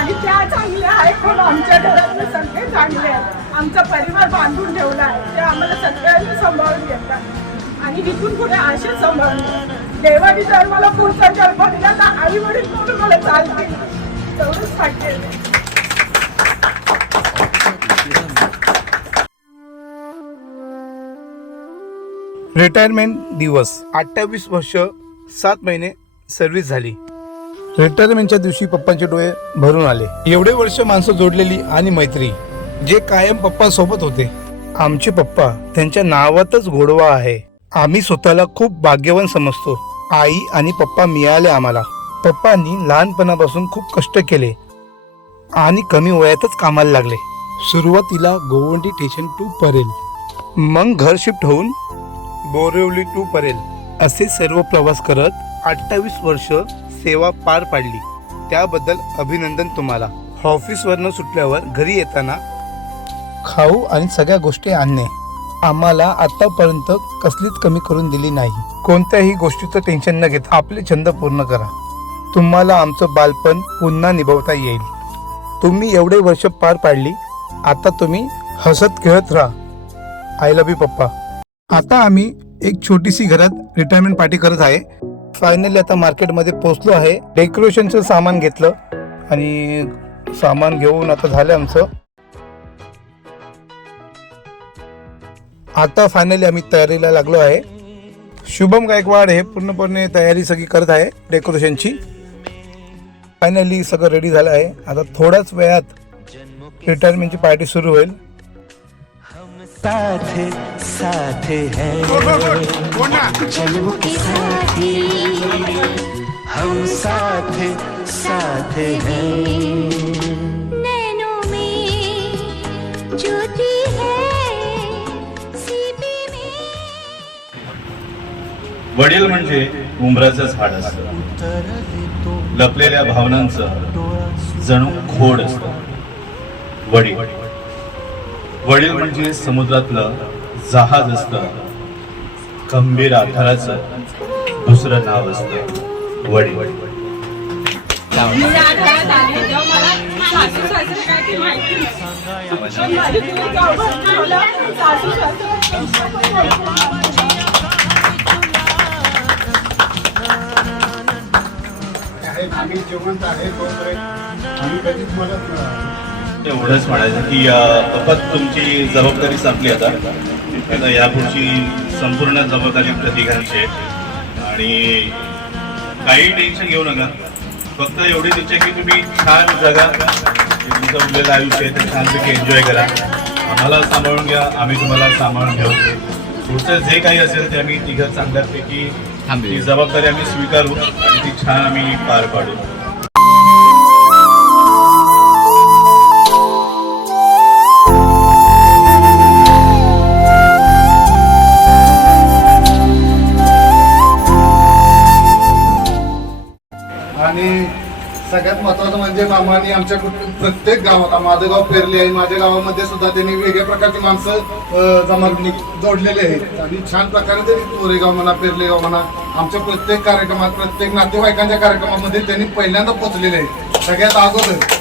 आणि त्या चांगल्या आहेत पण आमच्या घरातले सगळे चांगले आहेत. आमचा परिवार बांधून ठेवला आहे. ते आम्हाला सगळ्यांनी सांभाळून घेतात आणि इथून पुढे असेच सांभाळून. देवानी जर मला पुढचा जन्म दिला तर आई वडील म्हणून मला चालतील तेवढंच पाहिजे. रिटायरमेंट दिवस 28 वर्ष 7 महिने सर्व्हिस झाली. रिटायरमेंटच्या दिवशी पप्पांचे डोळे भरून आले. एवढे वर्ष माणसं जोडलेली आणि मैत्री, जे कायम पप्पा सोबत होते. आमचे पप्पा, त्यांच्या नावातच गोडवा आहे. आम्ही स्वतःला खूप भाग्यवान समजतो. आई आणि पप्पा मिळाले आम्हाला. पप्पांनी लहानपणापासून खूप कष्ट केले आणि कमी वयातच कामाला लागले. सुरुवातीला गोवंडी स्टेशन टू परेल, मग घर शिफ्ट होऊन बोरिवली टू परेल असे सर्व प्रवास करत 28 वर्ष सेवा पार पाडली. त्याबद्दल अभिनंदन तुम्हाला. ऑफिसवरनं सुटल्यावर घरी येताना खाऊ आणि सगळ्या गोष्टी आणणे आम्हाला आतापर्यंत कसलीच कमी करून दिली नाही. कोणत्याही गोष्टीचं टेन्शन न घेता आपले छंद पूर्ण करा. तुम्हाला आमचं बालपण पुन्हा निभवता येईल. तुम्ही एवढे वर्ष पार पाडली, आता तुम्ही हसत खेळत राहा. आय लव्ह यू पप्पा. आता आम्ही एक छोटीशी घरात रिटायरमेंट पार्टी करत आहे. फायनली आता मार्केटमध्ये पोहोचलो आहे. डेकोरेशनचं सामान घेतलं आणि सामान घेऊन आता झालं आमचं. आता फायनली आम्ही तयारीला लागलो आहे. शुभम गायकवाड हे पूर्णपणे तयारी सगळी करत आहे डेकोरेशनची. फायनली सगळं रेडी झालं आहे. आता थोड्याच वेळात रिटायरमेंटची पार्टी सुरू होईल. साथ साथ है जन्मों के साथी, हम साथ साथ हैं. नैनों में ज्योति है, सीपी में. वडील म्हणजे उंबराचं झाड असतं. लपलेल्या भावनांचं जणू खोड असतं. वडील म्हणजे समुद्रातलं जहाज असतं. खंबीर आधाराचं दुसरं नाव असतं वडील. एवढंच म्हणायचं की पप्पा तुमची जबाबदारी संपली. आता यापुढची संपूर्ण जबाबदारी प्रतिघांची आहे आणि काही टेन्शन घेऊ नका. फक्त एवढीच इच्छा की तुम्ही छान जगा. तुमचं उरलेलं आयुष्य आहे ते छानपैकी एन्जॉय करा. आम्हाला सांभाळून घ्या, आम्ही तुम्हाला सांभाळून घेऊ. पुढचं जे काही असेल ते आम्ही तिघं चांगल्यापैकी ती जबाबदारी आम्ही स्वीकारू आणि ती छान आम्ही पार पाडू. आणि सगळ्यात महत्त्वाचं म्हणजे मामाने आमच्या प्रत्येक गावात, माझं गाव पेरले आहे, माझ्या गावामध्ये सुद्धा त्यांनी वेगळ्या प्रकारची माणसं जमावणी जोडलेले आहेत आणि छान प्रकारे त्यांनी तोरेगाव म्हणा, पेरलेगाव म्हणा, आमच्या प्रत्येक कार्यक्रमात, प्रत्येक नातेवाईकांच्या कार्यक्रमामध्ये त्यांनी पहिल्यांदा पोचलेले आहेत. सगळ्यात अगोदर